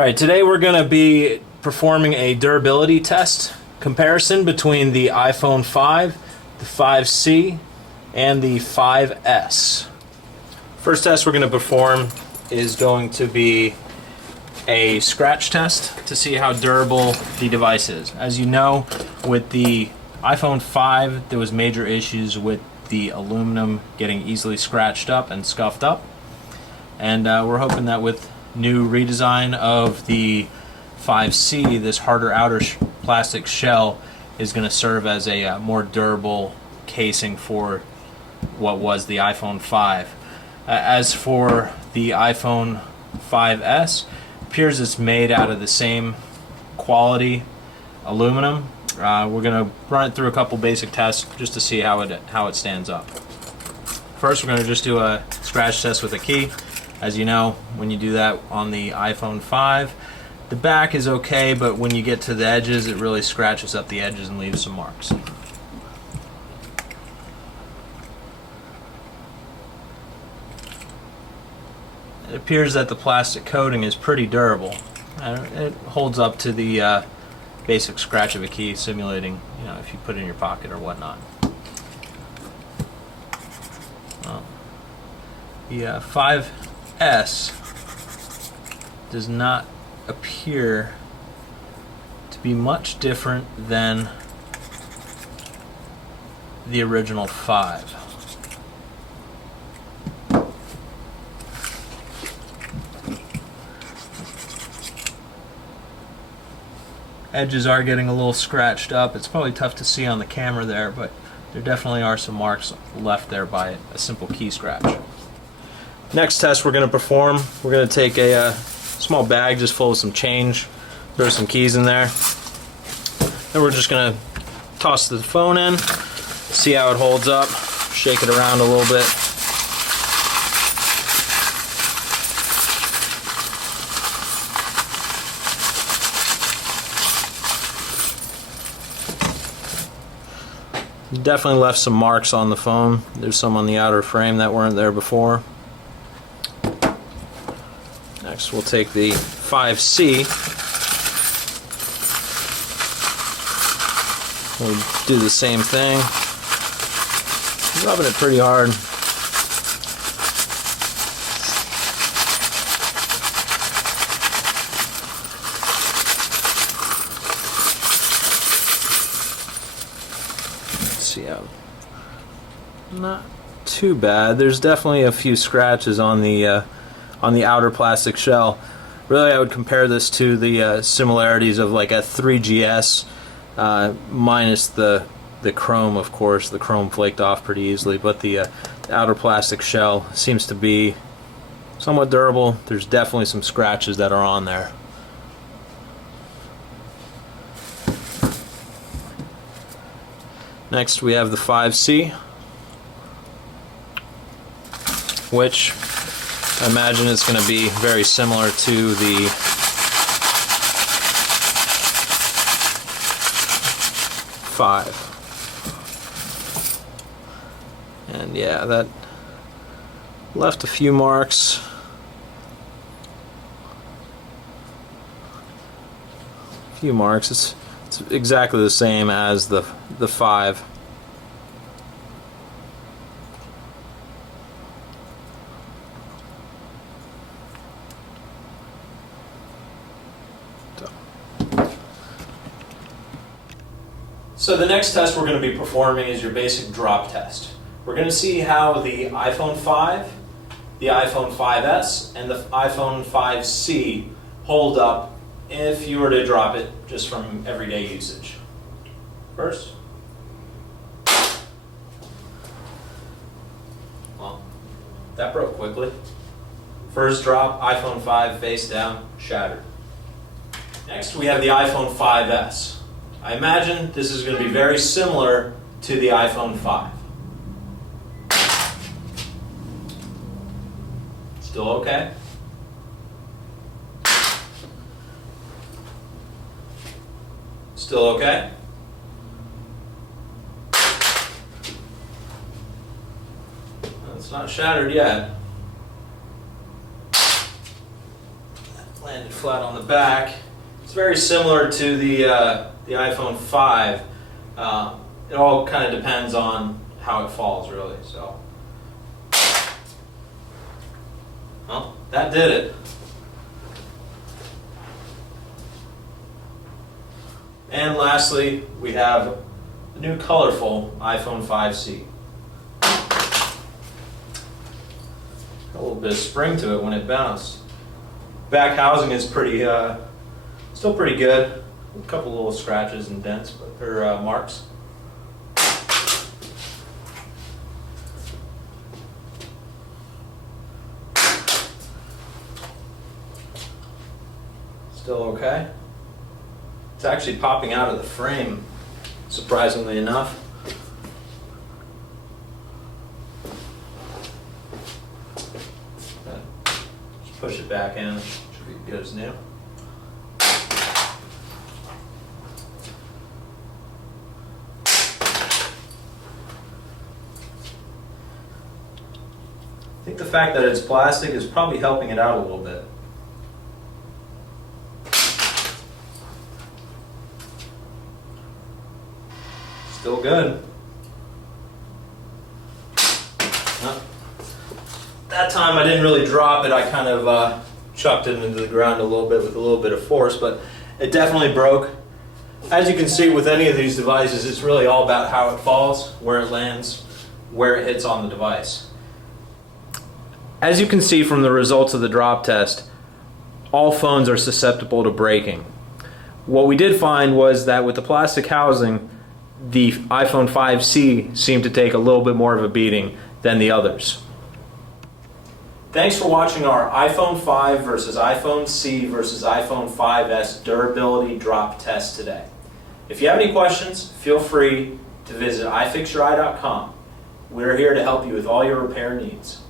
Alright, today we're going to be performing a durability test comparison between the iPhone 5, the 5C, and the 5S. First test we're going to perform is going to be a scratch test to see how durable the device is. As you know, with the iPhone 5 there was major issues with the aluminum getting easily scratched up and scuffed up, and we're hoping that with new redesign of the 5C, this harder outer plastic shell is going to serve as a more durable casing for what was the iPhone 5. As for the iPhone 5S, appears it's made out of the same quality aluminum. We're going to run it through a couple basic tests just to see how it stands up. First, we're going to just do a scratch test with a key. As you know, when you do that on the iPhone 5, the back is okay, but when you get to the edges, it really scratches up the edges and leaves some marks. It appears that the plastic coating is pretty durable. It holds up to the basic scratch of a key, simulating, if you put it in your pocket or whatnot. The 5S does not appear to be much different than the original 5. Edges are getting a little scratched up. It's probably tough to see on the camera there, but there definitely are some marks left there by a simple key scratch. Next test we're going to perform, we're going to take a small bag just full of some change, throw some keys in there, and we're just going to toss the phone in, see how it holds up, shake it around a little bit. Definitely left some marks on the phone. There's some on the outer frame that weren't there before. Next we'll take the 5C. We'll do the same thing. Rubbing it pretty hard. See how not too bad. There's definitely a few scratches on the outer plastic shell. Really, I would compare this to the similarities of like a 3GS minus the chrome. Of course, the chrome flaked off pretty easily, but the outer plastic shell seems to be somewhat durable. There's definitely some scratches that are on there. Next we have the 5C, which I imagine is going to be very similar to the '5. And yeah, that left a few marks. It's exactly the same as the 5. So the next test we're going to be performing is your basic drop test. We're going to see how the iPhone 5, the iPhone 5S, and the iPhone 5C hold up if you were to drop it just from everyday usage. First, well, that broke quickly. First drop, iPhone 5 face down, shattered. Next we have the iPhone 5S. I imagine this is going to be very similar to the iPhone 5. Still okay? Still okay? It's not shattered yet. landed flat on the back. It's very similar to the iPhone 5. It all kind of depends on how it falls, really. So, well, that did it. And lastly, we have the new colorful iPhone 5C. A little bit of spring to it when it bounced. Back housing is pretty, still pretty good. A couple little scratches and dents, but they're marks. Still okay. It's actually popping out of the frame, surprisingly enough. Just push it back in, should be good as new. I think the fact that it's plastic is probably helping it out a little bit. Still good. That time I didn't really drop it. I kind of chucked it into the ground a little bit with a little bit of force, but it definitely broke. As you can see with any of these devices, it's really all about how it falls, where it lands, where it hits on the device. As you can see from the results of the drop test, all phones are susceptible to breaking. What we did find was that with the plastic housing, the iPhone 5C seemed to take a little bit more of a beating than the others. Thanks for watching our iPhone 5 versus iPhone C versus iPhone 5S durability drop test today. If you have any questions, feel free to visit ifixyoureye.com. We're here to help you with all your repair needs.